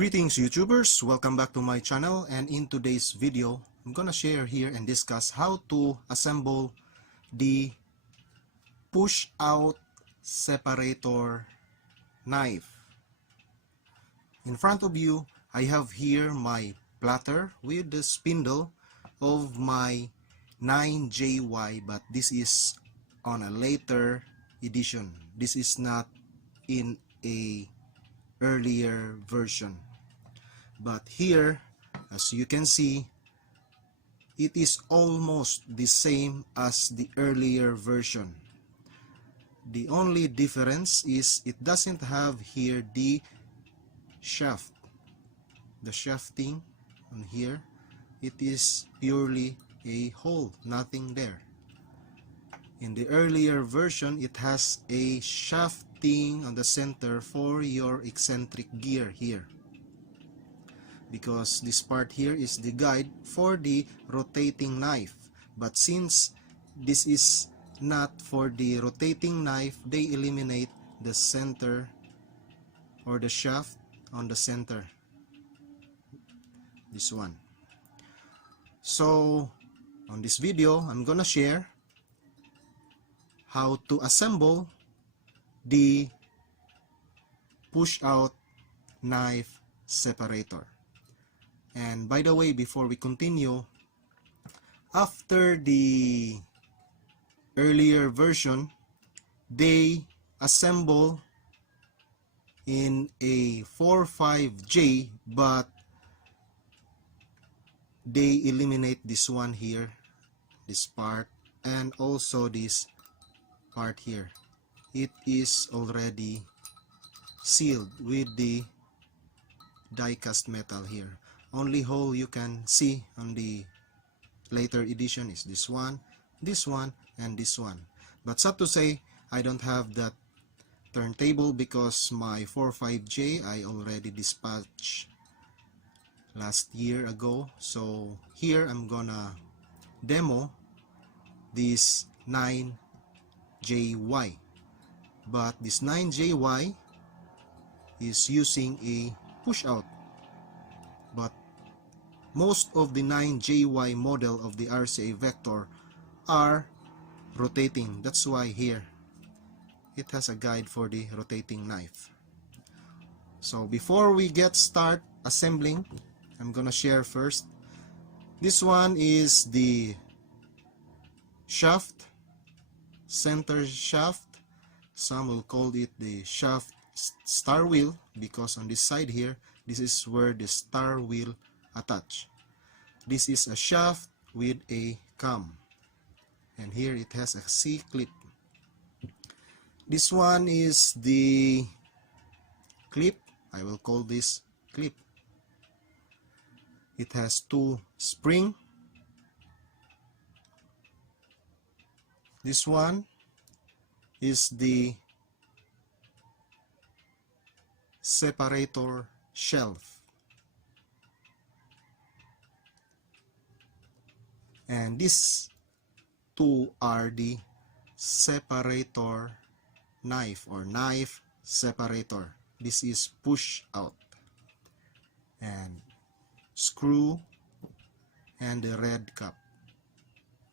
Greetings YouTubers, welcome back to my channel, and in today's video I'm gonna share here and discuss how to assemble the push out separator knife. In front of you I have here my platter with the spindle of my 9JY, but this is on a later edition. This is not in a earlier version, but here as you can see it is almost the same as the earlier version. The only difference is it doesn't have here the shaft, the shafting on here. It is purely a hole, nothing there. In the earlier version it has a shafting on the center for your eccentric gear here, because this part here is the guide for the rotating knife. But since this is not for the rotating knife, they eliminate the center or the shaft on the center, this one. So on this video I'm gonna share how to assemble the push out knife separator. And by the way, before we continue, after the earlier version they assemble in a 4.5J, but they eliminate this one here, this part, and also this part here. It is already sealed with the die cast metal here. Only hole you can see on the later edition is this one, and this one. But sad to say, I don't have that turntable because my 4.5J I already dispatched last year ago. So here I'm gonna demo this 9JY, but this 9JY is using a push out, but most of the 9JY model of the RCA Victor are rotating. That's why here it has a guide for the rotating knife. So before we get start assembling, I'm gonna share first. This one is the shaft, center shaft. Some will call it the shaft star wheel, because on this side here, this is where the star wheel attach. This is a shaft with a cam, and here it has a C-clip. This one is the clip. I will call this clip. It has two spring. This one is the separator shelf, and these two are the separator knife or knife separator. This is push out, and screw, and the red cap.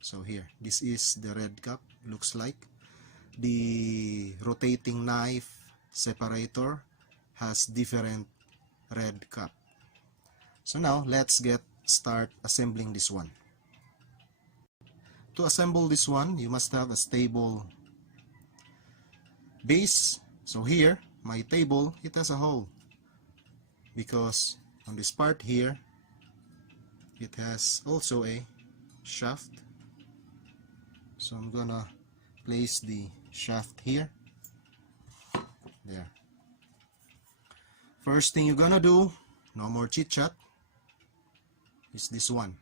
So here, this is the red cap, looks like. The rotating knife separator has different red cap. So now let's get start assembling this one. To assemble this one, you must have a stable base. So here, my table, it has a hole, because on this part here it has also a shaft. So I'm gonna place the shaft here. There. First thing you're gonna do, no more chit chat, is this one.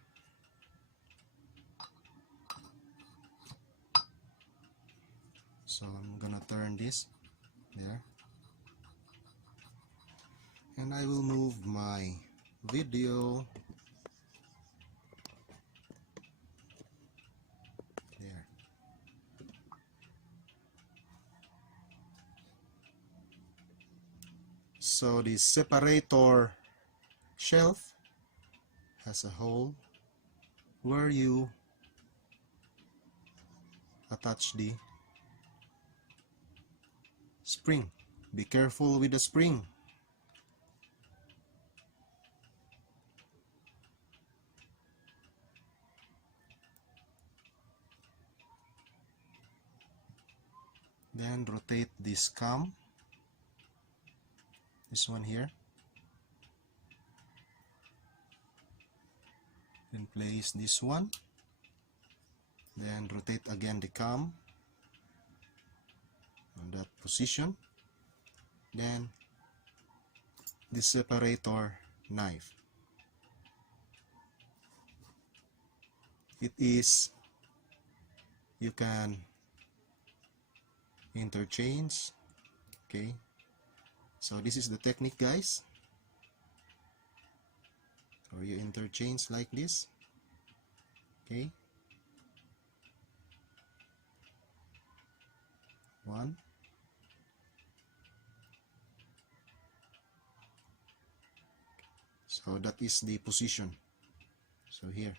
So I'm gonna turn this there, and I will move my video there. So the separator shelf has a hole where you attach the spring. Be careful with the spring. Then rotate this cam, this one here, then place this one, then rotate again the cam on that position, then the separator knife. It is, you can interchange. Okay, so this is the technique, guys, or you interchange like this. Okay, one, so that is the position. So here,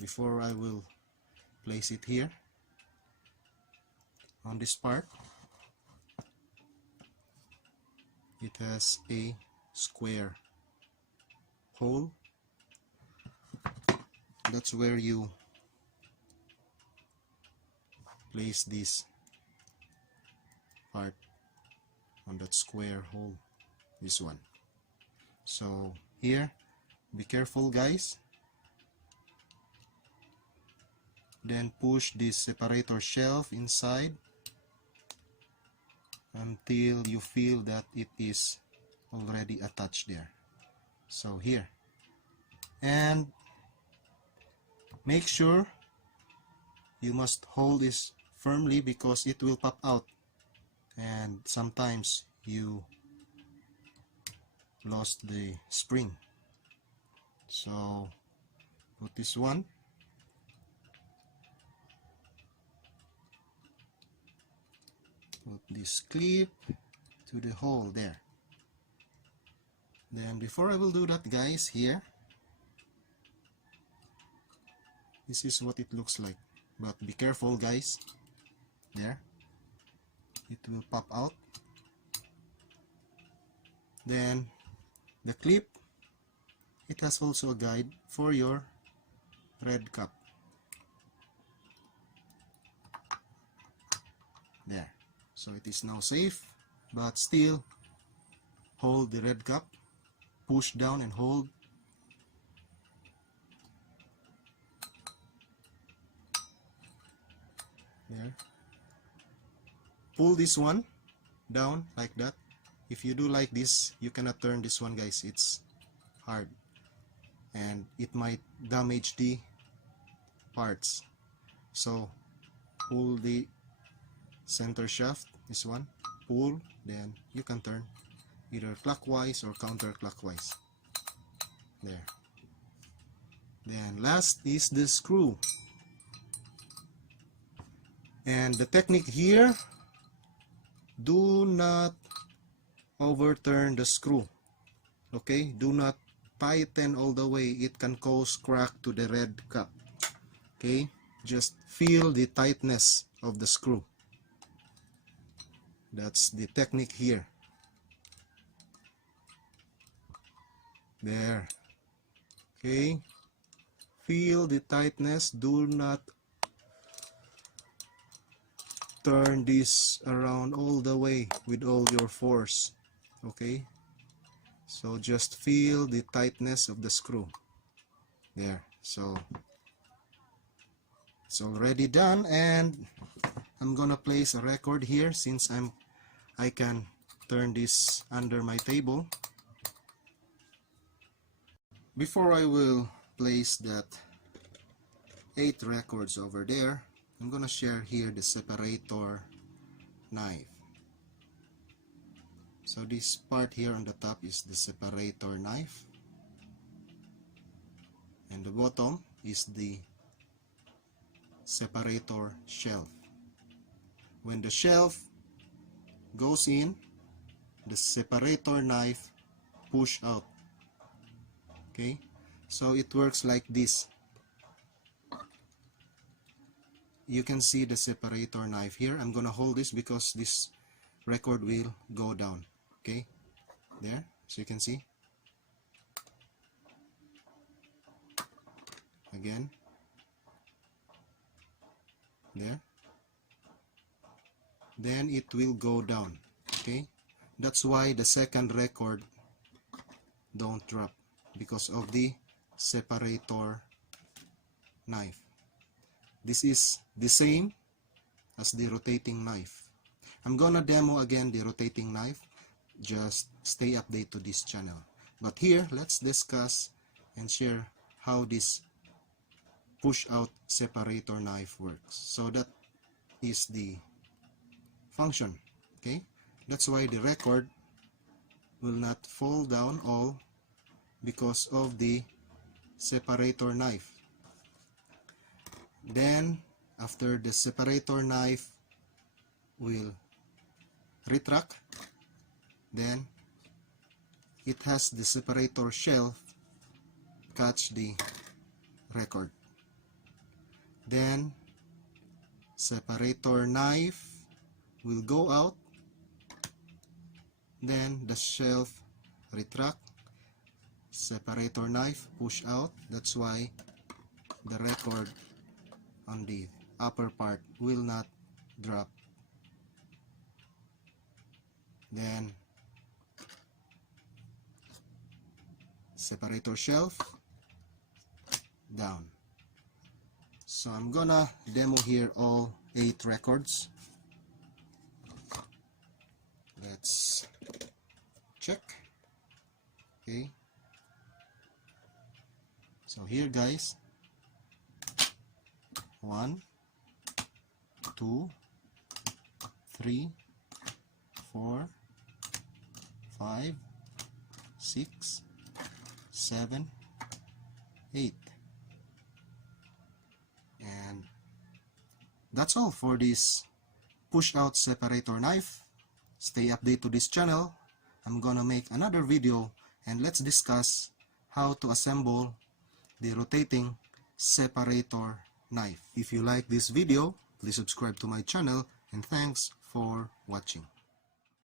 before I will place it here on this part, it has a square hole. That's where you place this part on that square hole, this one. So here, be careful, guys. Then push this separator shelf inside until you feel that it is already attached there. So here, and make sure you must hold this firmly because it will pop out, and sometimes you lost the spring. So put this one, put this clip to the hole there. Then before I will do that, guys, here, this is what it looks like, but be careful, guys. There, it will pop out. Then the clip, it has also a guide for your red cap. There, so it is now safe, but still hold the red cap, push down and hold. There, pull this one down like that. If you do like this, you cannot turn this one, guys. It's hard and it might damage the parts. So pull the center shaft, this one, pull, then you can turn either clockwise or counterclockwise. There. Then last is the screw. And the technique here, do not overturn the screw. Okay, do not tighten all the way. It can cause crack to the red cap. Okay, just feel the tightness of the screw. That's the technique here. There. Okay, feel the tightness. Do not turn this around all the way with all your force. Okay, so just feel the tightness of the screw there. So it's already done, and I'm gonna place a record here since I can turn this under my table. Before I will place that 8 records over there, I'm gonna share here the separator knife. So this part here on the top is the separator knife, and the bottom is the separator shelf. When the shelf goes in, the separator knife push out. Okay, so it works like this. You can see the separator knife here. I'm gonna hold this because this record will go down. Okay, there, so you can see. Again, there. Then it will go down. Okay, that's why the second record don't drop, because of the separator knife. This is the same as the rotating knife. I'm gonna demo again the rotating knife. Just stay updated to this channel. But here, let's discuss and share how this push out separator knife works. So that is the function. Okay, that's why the record will not fall down all because of the separator knife. Then after the separator knife will retract, then it has the separator shelf catch the record. Then separator knife will go out, then the shelf retract, separator knife push out. That's why the record on the upper part will not drop. Then separator shelf down. So I'm gonna demo here all 8 records. Let's check. Okay, so here guys, 1, 2, 3, 4, 5, 6, 7, 8. And that's all for this push out separator knife. Stay updated to this channel. I'm gonna make another video and let's discuss how to assemble the rotating separator knife. If you like this video, please subscribe to my channel and thanks for watching.